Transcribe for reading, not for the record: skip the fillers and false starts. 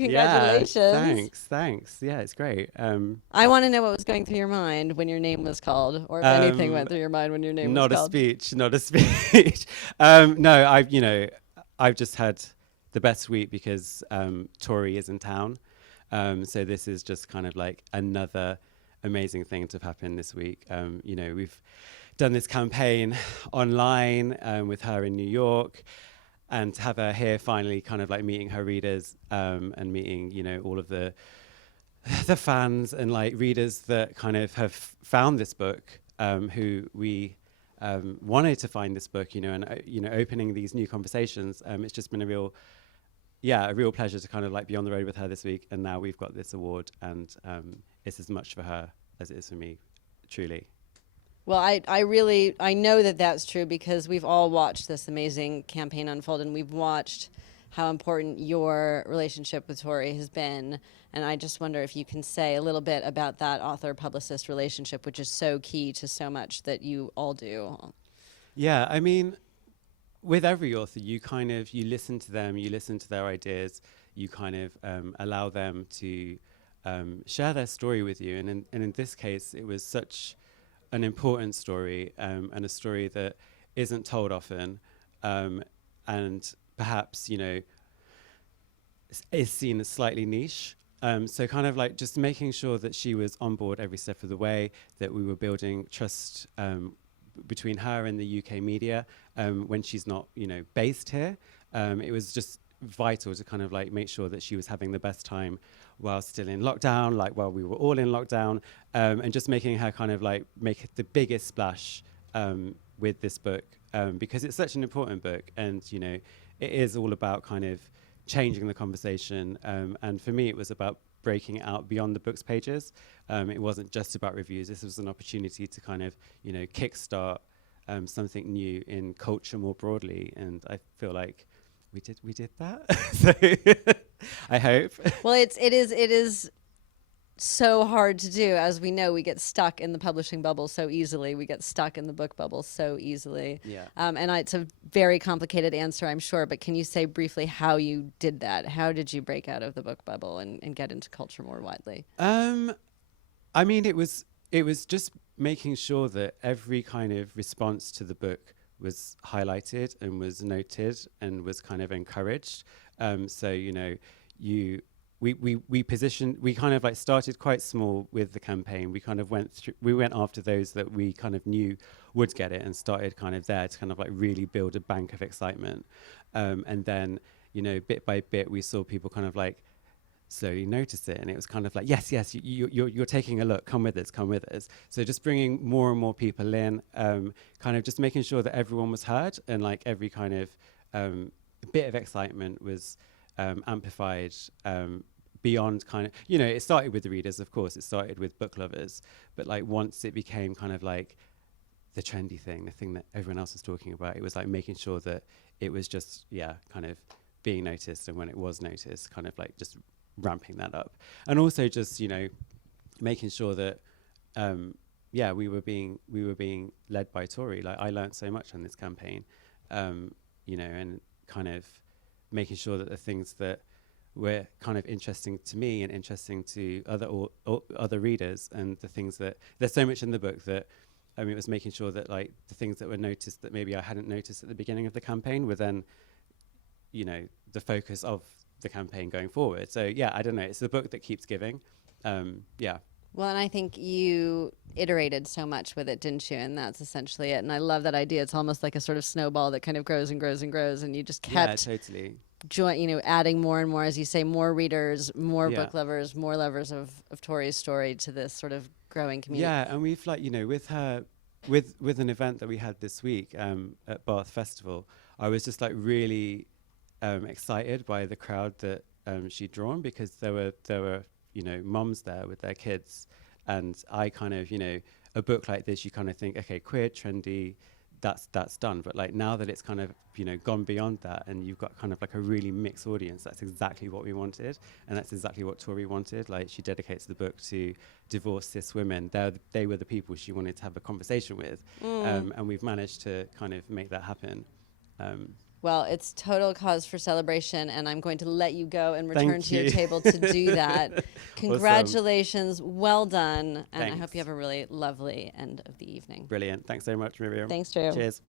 Congratulations. Thanks. Yeah, it's great. I want to know what was going through your mind when your name was called, or if anything Um, went through your mind when your name was Not a called. speech, not a speech. No, I've just had the best week because Tori is in town. So this is just kind of like another amazing thing to have happened this week. We've done this campaign online with her in New York, and to have her here finally kind of like meeting her readers and meeting, all of the fans and like readers that kind of have found this book, who we wanted to find this book, and opening these new conversations. It's just been a real pleasure to kind of like be on the road with her this week, and now we've got this award, and it's as much for her as it is for me, truly. Well, I know that that's true because we've all watched this amazing campaign unfold, and we've watched how important your relationship with Tori has been. And I just wonder if you can say a little bit about that author-publicist relationship, which is so key to so much that you all do. Yeah, I mean, with every author, you listen to them, you listen to their ideas, you kind of allow them to share their story with you. And in this case, it was such an important story, and a story that isn't told often, and perhaps, is seen as slightly niche. So kind of like just making sure that she was on board every step of the way, that we were building trust between her and the UK media when she's not, based here. It was just vital to kind of like make sure that she was having the best time while still in lockdown, like while we were all in lockdown, and just making her kind of like make the biggest splash with this book, because it's such an important book, and it is all about kind of changing the conversation, and for me it was about breaking it out beyond the book's pages. It wasn't just about reviews. This was an opportunity to kind of kickstart something new in culture more broadly, and I feel like we did that. So I hope. Well, it is so hard to do. As we know, we get stuck in the publishing bubble so easily. We get stuck in the book bubble so easily. Yeah. It's a very complicated answer, I'm sure, but can you say briefly how you did that? How did you break out of the book bubble and get into culture more widely? I mean, it was just making sure that every kind of response to the book was highlighted and was noted and was kind of encouraged. We kind of like started quite small with the campaign. We went after those that we kind of knew would get it, and started kind of there to kind of like really build a bank of excitement. And then, bit by bit, we saw people kind of like slowly notice it, and it was kind of like, yes, you're taking a look, come with us. So just bringing more and more people in, kind of just making sure that everyone was heard, and like every kind of bit of excitement was amplified beyond kind of, it started with the readers, of course, it started with book lovers, but like once it became kind of like the trendy thing, the thing that everyone else was talking about, it was like making sure that it was just, kind of being noticed, and when it was noticed, kind of like just ramping that up. And also just, making sure that, we were being led by Tori. Like, I learned so much on this campaign, and kind of making sure that the things that were kind of interesting to me and interesting to other readers, and the things that, there's so much in the book that, it was making sure that like the things that were noticed that maybe I hadn't noticed at the beginning of the campaign were then, the focus of the campaign going forward. So I don't know, it's the book that keeps giving. Well, and I think you iterated so much with it, didn't you? And that's essentially it. And I love that idea. It's almost like a sort of snowball that kind of grows and grows and grows, and you just kept totally adding more and more, as you say, more readers, more book lovers, more lovers of Tori's story to this sort of growing community. Yeah, and we've like, with her, with an event that we had this week at Bath Festival, I was just like really excited by the crowd that she'd drawn, because there were moms there with their kids, and I kind of, a book like this, you kind of think, okay, queer, trendy, that's done. But like now that it's kind of gone beyond that, and you've got kind of like a really mixed audience, that's exactly what we wanted, and that's exactly what Tori wanted. Like, she dedicates the book to divorced cis women. They were the people she wanted to have a conversation with, and we've managed to kind of make that happen. Well, it's total cause for celebration, and I'm going to let you go and return Thank to your you. table to do that. Congratulations. Well done. And I hope Thanks. you have a really lovely end of the evening. Brilliant. Thanks so much, Miriam. Thanks, Drew. Cheers.